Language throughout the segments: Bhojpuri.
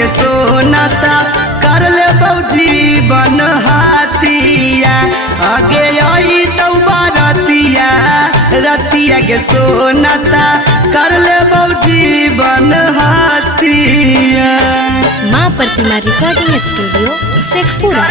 के सोनाता कर ले जीवन हाथिया आगे आई तो बारतिया रतिया के सोनाता कर ले जीवन हाथिया। माँ प्रतिमा रिकॉर्डिंग स्टूडियो शेखपुरा।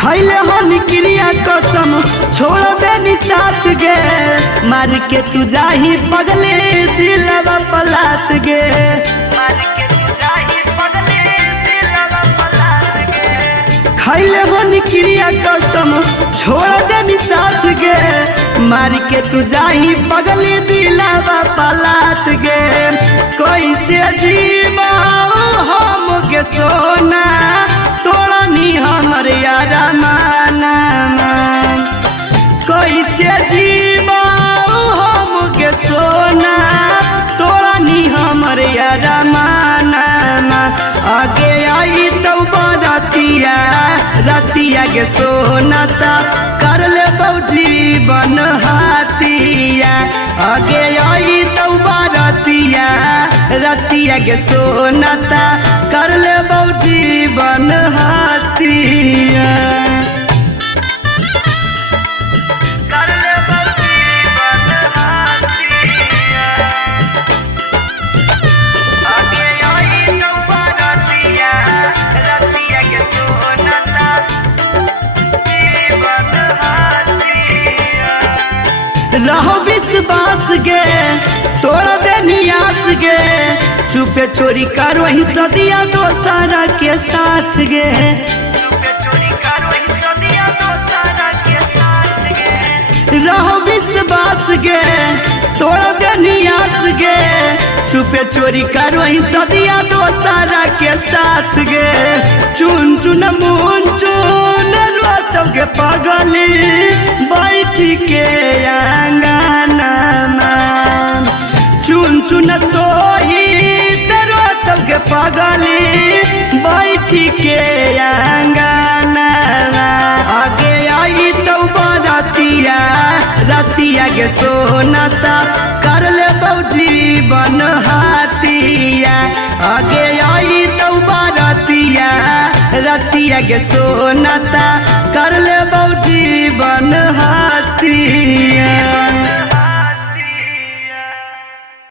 खैले हन क्रिया कसम छोड़ देनी साथ गे मार के तू जाही पगले दिलवा पलात गे खैले हन क्रिया कसम छोड़ देनी साथ गे मार के तू जाही पगले दिलवा पलात गे कैसे जीवा हम के सोना तोड़ा नी हमर यारा माना कैसे जीवा हम के सोना तोड़ा नी हमर यारा माना आगे आई तो बारतिया रतिया के सोनाता कर ले जीवन हाथिया आगे आई तो बारतिया रतिया के सोनाता कर ले जीवन हाथिया। रहो विश्वास गे तोड़ा देनी आस गे चुपे चोरी कर वही सदिया दोसारा के साथ गे रहो विश्वास गे तोड़ा देनी आस गे चुपे चोरी कर वही सदिया दोसारा के साथ गे चुन चुन मुन चुन रोतव के पगली बैठ के आंगना चुन चुन सोही रोतव के पगली बैठ के आंगना आगे आई तो बारतिया रतिया के सोनाता कर ले जीवन हाथिया आगे आई तो बारतिया रतिया के सोनाता कर ले जीवन हाथिया।